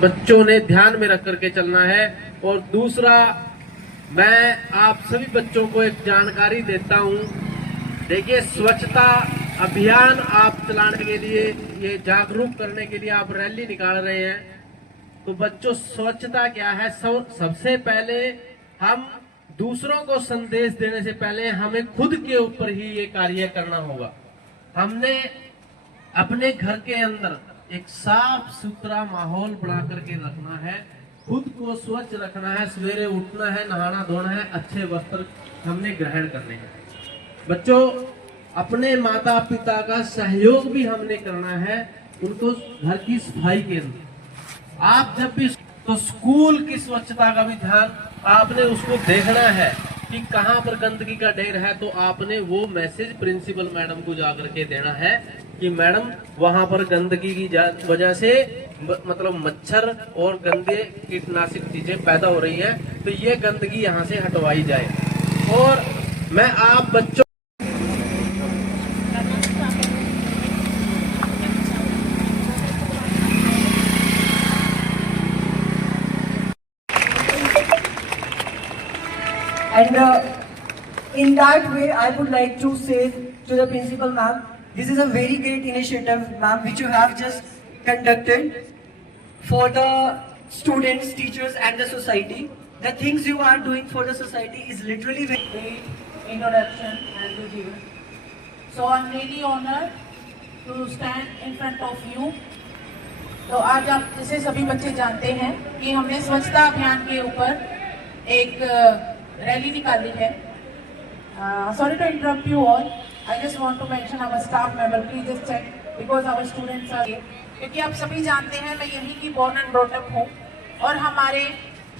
बच्चों ने ध्यान में रख करके चलना है। और दूसरा, मैं आप सभी बच्चों को एक जानकारी देता हूं। देखिए, स्वच्छता अभियान आप चलाने के लिए, ये जागरूक करने के लिए आप रैली निकाल रहे हैं। तो बच्चों, स्वच्छता क्या है? सबसे पहले हम दूसरों को संदेश देने से पहले हमें खुद के ऊपर ही ये कार्य करना होगा। हमने अपने घर के अंदर एक साफ सुथरा माहौल बना करके रखना है, खुद को स्वच्छ रखना है, सवेरे उठना है, नहाना धोना है, अच्छे वस्त्र हमने ग्रहण करने हैं। बच्चों, अपने माता पिता का सहयोग भी हमने करना है उनको घर की सफाई के अंदर। आप जब भी तो स्कूल की स्वच्छता का भी ध्यान आपने उसको देखना है कि कहाँ पर गंदगी का ढेर है। तो आपने वो मैसेज प्रिंसिपल मैडम को जाकर के देना है कि मैडम, वहां पर गंदगी की वजह से मतलब मच्छर और गंदे कीटनाशक चीजें पैदा हो रही है, तो ये गंदगी यहाँ से हटवाई जाए। और मैं आप बच्चों And in that way, I would like to say to the principal ma'am, this is a very great initiative, ma'am, which you have just conducted for the students, teachers, and the society. The things you are doing for the society is literally very great introduction as you give. So I'm really honored to stand in front of you. तो आज आप जैसे सभी बच्चे जानते हैं कि हमने स्वच्छता अभियान के ऊपर एक रैली निकाली है। Sorry to interrupt you all. I just want to mention our staff member. Please just check because our students are here. क्योंकि आप सभी जानते हैं मैं यहीं की born and brought up हूँ और हमारे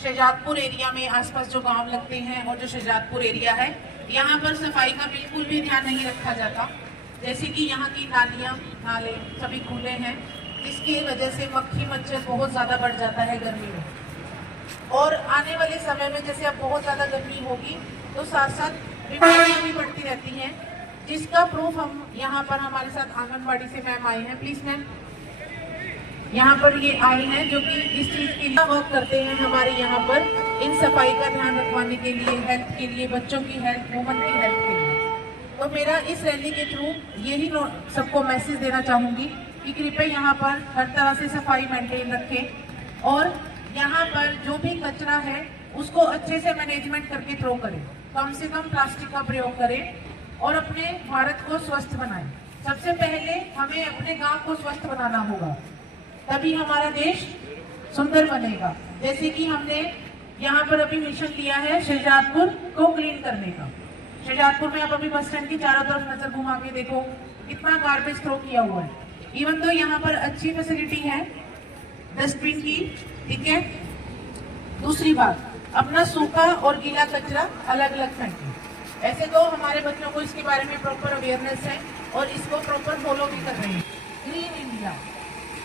शहजादपुर एरिया में आसपास जो गांव लगते हैं और जो शहजादपुर एरिया है, यहाँ पर सफाई का बिल्कुल भी ध्यान नहीं रखा जाता। जैसे कि यहाँ की नालियाँ नाले सभी खुले हैं, जिसकी वजह से मक्खी मच्छर बहुत ज़्यादा बढ़ जाता है गर्मी में। और आने वाले समय में जैसे अब बहुत ज़्यादा गर्मी होगी तो साथ साथ बीमारियाँ भी बढ़ती रहती हैं, जिसका प्रूफ हम यहाँ पर हमारे साथ आंगनबाड़ी से मैम आई हैं। प्लीज मैम, यहाँ पर ये आई हैं जो कि इस चीज़ के लिए वर्क करते हैं हमारे यहाँ पर इन सफाई का ध्यान रखवाने के लिए, हेल्थ के लिए, बच्चों की हेल्थ, वुमन की हेल्थ के लिए। तो मेरा इस रैली के थ्रू यही सबको मैसेज देना चाहूँगी कि कृपया यहाँ पर हर तरह से सफाई मेंटेन रखें और यहाँ पर जो भी कचरा है उसको अच्छे से मैनेजमेंट करके थ्रो करें, कम से कम प्लास्टिक का प्रयोग करें और अपने भारत को स्वस्थ बनाएं। सबसे पहले हमें अपने गांव को स्वस्थ बनाना होगा, तभी हमारा देश सुंदर बनेगा। जैसे कि हमने यहाँ पर अभी मिशन लिया है शहजादपुर को क्लीन करने का। शहजादपुर में आप अभी बस स्टैंड की चारों तरफ नजर घुमा के देखो कितना गार्बेज थ्रो किया हुआ है। इवन तो यहाँ पर अच्छी फैसिलिटी है डस्टबिन की, ठीक है। दूसरी बात, अपना सूखा और गीला कचरा अलग अलग फेंकें। ऐसे तो हमारे बच्चों को इसके बारे में प्रॉपर अवेयरनेस है और इसको प्रॉपर फॉलो भी कर रहे हैं। Green India,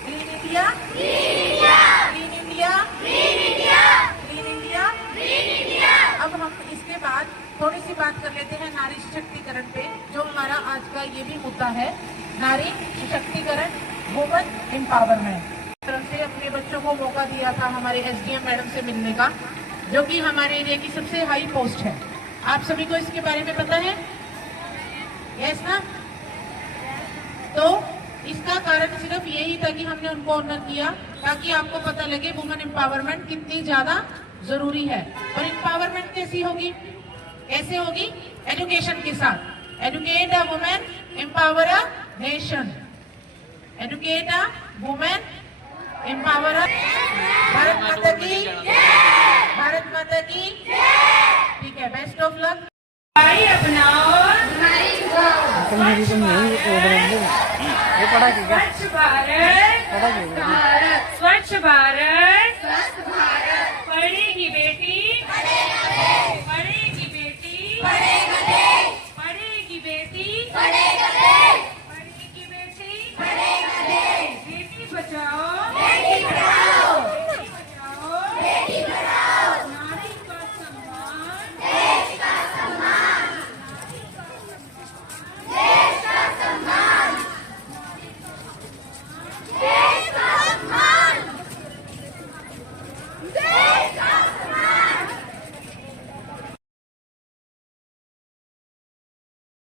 green India, green India, green India, green India, green India, green India. अब हम इसके बाद थोड़ी सी बात कर लेते हैं नारी सशक्तिकरण पे, जो हमारा आज का ये भी मुद्दा है, नारी सशक्तिकरण, वुमन एम्पावरमेंट। तरफ से अपने बच्चों को मौका दिया था हमारे एसडीएम मैडम से मिलने का, जो कि हमारे एरिया की सबसे हाई पोस्ट है। आप सभी को इसके बारे में पता है? यस ना? तो इसका कारण सिर्फ यही था कि हमने उनको ऑनर किया ताकि आपको पता लगे वुमेन एम्पावरमेंट कितनी ज्यादा जरूरी है। और एम्पावरमेंट कैसी होगी? कैसे होगी? एजुकेशन के साथ। Educate a women, empower a nation. Educate a women, empower a. Bharat Mata की, भारत माता की। ठीक है, बेस्ट ऑफ लक। अपनाओ, स्वच्छ भारत, स्वच्छ भारत।